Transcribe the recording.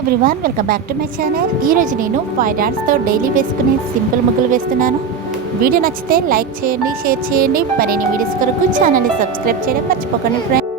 Everyone welcome back to my channel. ఈరోజు నేను 5 డాట్స్తో daily వేసుకునే సింపుల్ ముగ్గులు వేస్తున్నాను. వీడియో నచ్చితే లైక్ చేయండి, షేర్ చేయండి. మరిన్ని వీడియోస్ కొరకు ఛానల్ని సబ్స్క్రైబ్ చేయడం మర్చిపోకండి ఫ్రెండ్స్.